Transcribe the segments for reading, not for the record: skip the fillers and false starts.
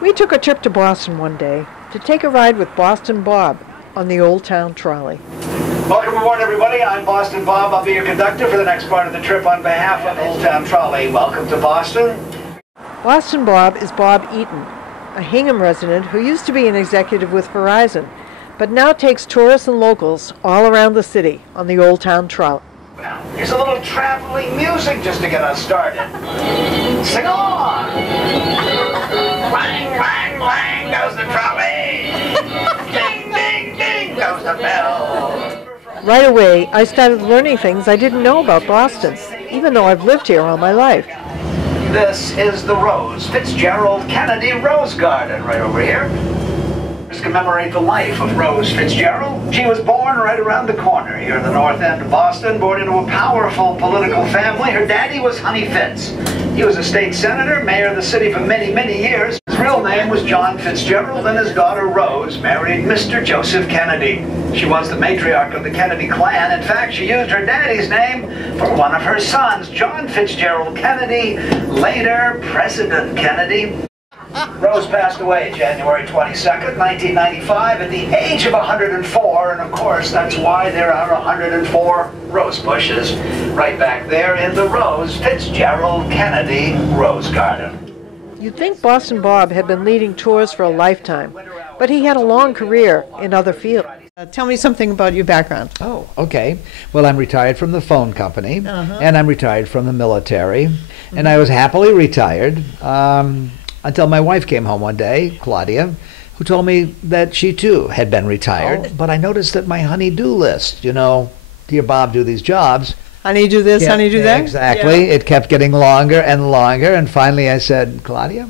We took a trip to Boston one day to take a ride with Boston Bob on the Old Town Trolley. Welcome aboard, everybody. I'm Boston Bob. I'll be your conductor for the next part of the trip on behalf of Old Town Trolley. Welcome to Boston. Boston Bob is Bob Eaton, a Hingham resident who used to be an executive with Verizon, but now takes tourists and locals all around the city on the Old Town Trolley. Well, here's a little traveling music just to get us started. Sing along! Clang, clang, clang goes the trolley! Ding, ding, ding goes the bell! Right away, I started learning things I didn't know about Boston, even though I've lived here all my life. This is the Rose Fitzgerald Kennedy Rose Garden right over here. To commemorate the life of Rose Fitzgerald. She was born right around the corner here in the north end of Boston, born into a powerful political family. Her daddy was Honey Fitz. He was a state senator, mayor of the city for many, many years. His real name was John Fitzgerald, and his daughter Rose married Mr. Joseph Kennedy. She was the matriarch of the Kennedy clan. In fact, she used her daddy's name for one of her sons, John Fitzgerald Kennedy, later President Kennedy. Rose passed away January 22nd, 1995, at the age of 104, and of course that's why there are 104 rose bushes right back there in the Rose Fitzgerald Kennedy Rose Garden. You'd think Boston Bob had been leading tours for a lifetime, but he had a long career in other fields. Tell me something about your background. Oh, okay. Well, I'm retired from the phone company, and I'm retired from the military, and I was happily retired. Until my wife came home one day, Claudia, who told me that she too had been retired. But I noticed that my honey-do list, you know, dear Bob, do these jobs. Honey, do this, honey, do that? Exactly. Yeah. It kept getting longer and longer. And finally I said, Claudia,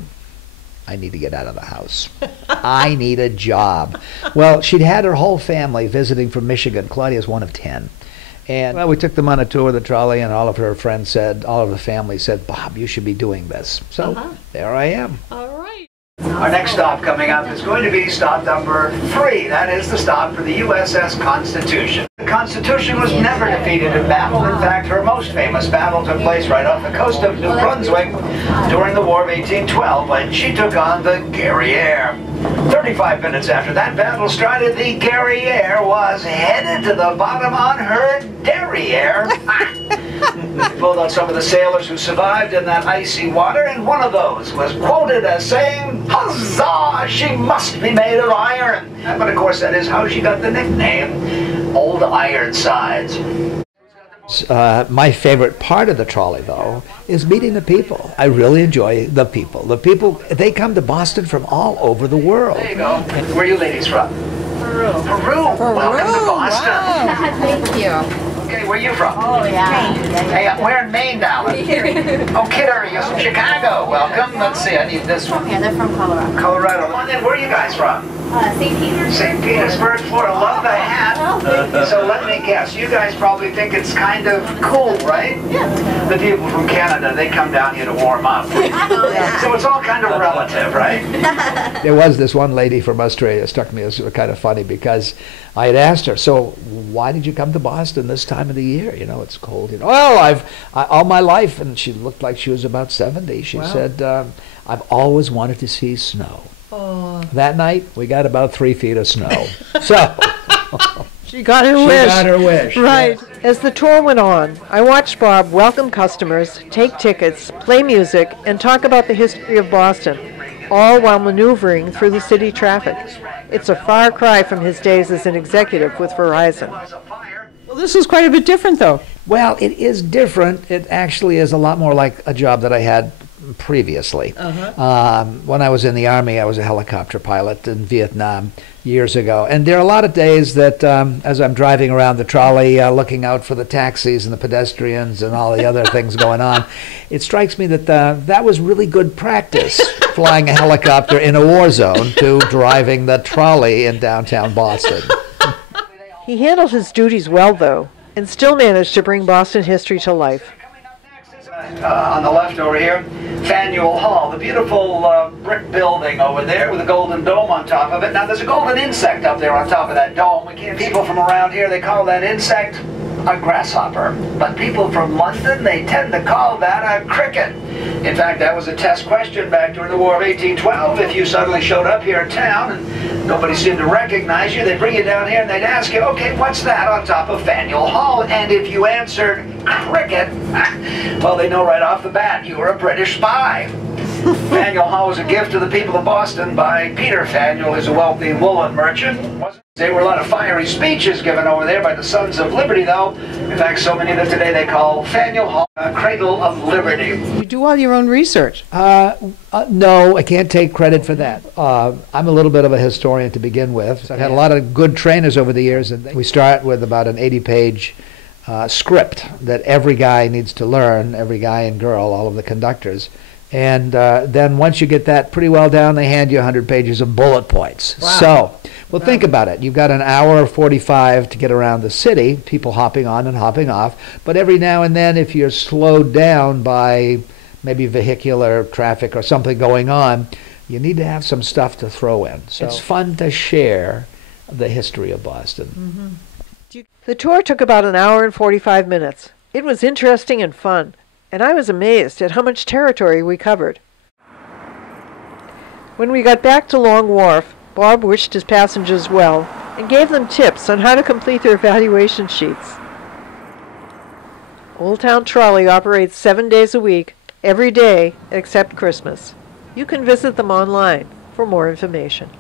I need to get out of the house. I need a job. Well, she'd had her whole family visiting from Michigan. Claudia's one of 10. And well, we took them on a tour of the trolley, and all of her friends said, all of the family said, Bob, you should be doing this. So there I am. All right. Our next stop coming up is going to be stop number 3. That is the stop for the USS Constitution. The Constitution was never defeated in battle. In fact, her most famous battle took place right off the coast of New Brunswick during the War of 1812 when she took on the Guerriere. 35 minutes after that battle started, the Guerriere was headed to the bottom on her derriere. They pulled out some of the sailors who survived in that icy water, and one of those was quoted as saying, "Huzzah, she must be made of iron." But of course, that is how she got the nickname, Old Ironsides. My favorite part of the trolley, though, is meeting the people. I really enjoy the people. The people, they come to Boston from all over the world. There you go. Where are you ladies from? Peru. Peru. Welcome to Boston. Wow. Thank you. Okay, where are you from? Oh, yeah. Hey, we're in Maine now. Oh, Kittery, you're from Chicago. Welcome. Let's see, I need this one. Yeah, they're from Colorado. Colorado. And then where are you guys from? St. Petersburg. St. Petersburg, Florida. Love the hat. So let me guess, you guys probably think it's kind of cool, right? Yeah. The people from Canada, they come down here to warm up. So it's all kind of relative, right? There was this one lady from Australia, struck me as kind of funny because I had asked her, so why did you come to Boston this time of the year? You know, it's cold. You know, oh, all my life, and she looked like she was about 70. She said, I've always wanted to see snow. That night, we got about 3 feet of snow. So She got her wish. She got her wish. Right. Yes. As the tour went on, I watched Bob welcome customers, take tickets, play music, and talk about the history of Boston, all while maneuvering through the city traffic. It's a far cry from his days as an executive with Verizon. Well, this is quite a bit different, though. Well, it is different. It actually is a lot more like a job that I had previously. When I was in the Army, I was a helicopter pilot in Vietnam years ago. And there are a lot of days that as I'm driving around the trolley, looking out for the taxis and the pedestrians and all the other things going on, it strikes me that that was really good practice, flying a helicopter in a war zone to driving the trolley in downtown Boston. He handled his duties well, though, and still managed to bring Boston history to life. On the left over here, Faneuil Hall, the beautiful brick building over there with a golden dome on top of it. Now there's a golden insect up there on top of that dome. People from around here, they call that insect a grasshopper, but people from London, they tend to call that a cricket. In fact, that was a test question back during the War of 1812. If you suddenly showed up here in town and nobody seemed to recognize you, they'd bring you down here and they'd ask you, okay, what's that on top of Faneuil Hall? And if you answered cricket, well, they know right off the bat you were a British spy. Faneuil Hall was a gift to the people of Boston by Peter Faneuil, who's a wealthy woolen merchant. There were a lot of fiery speeches given over there by the Sons of Liberty, though. In fact, so many that today they call Faneuil Hall a cradle of liberty. You do all your own research. No, I can't take credit for that. I'm a little bit of a historian to begin with. So I've had a lot of good trainers over the years, and we start with about an 80-page script that every guy needs to learn, every guy and girl, all of the conductors. And then once you get that pretty well down, they hand you 100 pages of bullet points. Wow. So, well, think about it. You've got an hour or 45 to get around the city, people hopping on and hopping off. But every now and then, if you're slowed down by maybe vehicular traffic or something going on, you need to have some stuff to throw in. So it's fun to share the history of Boston. Mm-hmm. The tour took about an hour and 45 minutes. It was interesting and fun, and I was amazed at how much territory we covered. When we got back to Long Wharf, Bob wished his passengers well and gave them tips on how to complete their evaluation sheets. Old Town Trolley operates 7 days a week, every day except Christmas. You can visit them online for more information.